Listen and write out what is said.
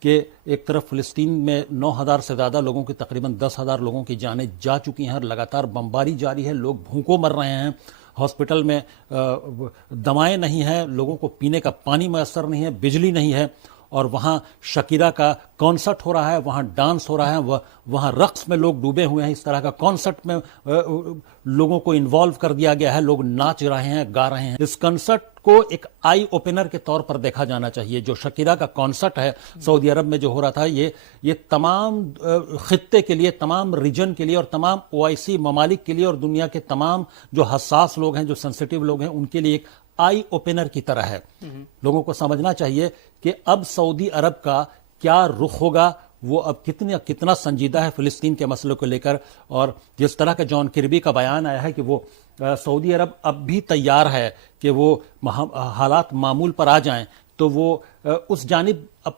کہ ایک طرف فلسطین میں 9,000 سے زیادہ لوگوں کی تقریباً 10,000 لوگوں کی جانیں جا چکی ہیں اور لگاتار بمباری جاری ہے، لوگ بھوکوں مر رہے ہیں، ہاسپٹل میں دوائیں نہیں ہیں، لوگوں کو پینے کا پانی میسر نہیں ہے، بجلی نہیں ہے، اور وہاں شکیرا کا کانسرٹ ہو رہا ہے، وہاں ڈانس ہو رہا ہے، وہاں رقص میں لوگ ڈوبے ہوئے ہیں، اس طرح کا کانسرٹ میں لوگوں کو انوالو کر دیا گیا ہے، لوگ ناچ رہے ہیں، گا رہے ہیں۔ اس کنسرٹ کو ایک آئی اوپنر کے طور پر دیکھا جانا چاہیے۔ جو شکیرا کا کانسرٹ ہے سعودی عرب میں جو ہو رہا تھا، یہ تمام خطے کے لیے، تمام ریجن کے لیے اور تمام OIC ممالک کے لیے اور دنیا کے تمام جو حساس لوگ ہیں، جو سینسیٹیو لوگ ہیں، ان کے لیے ایک آئی اوپنر کی طرح ہے۔ لوگوں کو سمجھنا چاہیے کہ اب سعودی عرب کا کیا رخ ہوگا، وہ اب کتنا سنجیدہ ہے فلسطین کے مسئلے کو لے کر، اور جس طرح کا جان کربی کا بیان آیا ہے کہ وہ سعودی عرب اب بھی تیار ہے کہ وہ حالات معمول پر آ جائیں، تو وہ اس جانب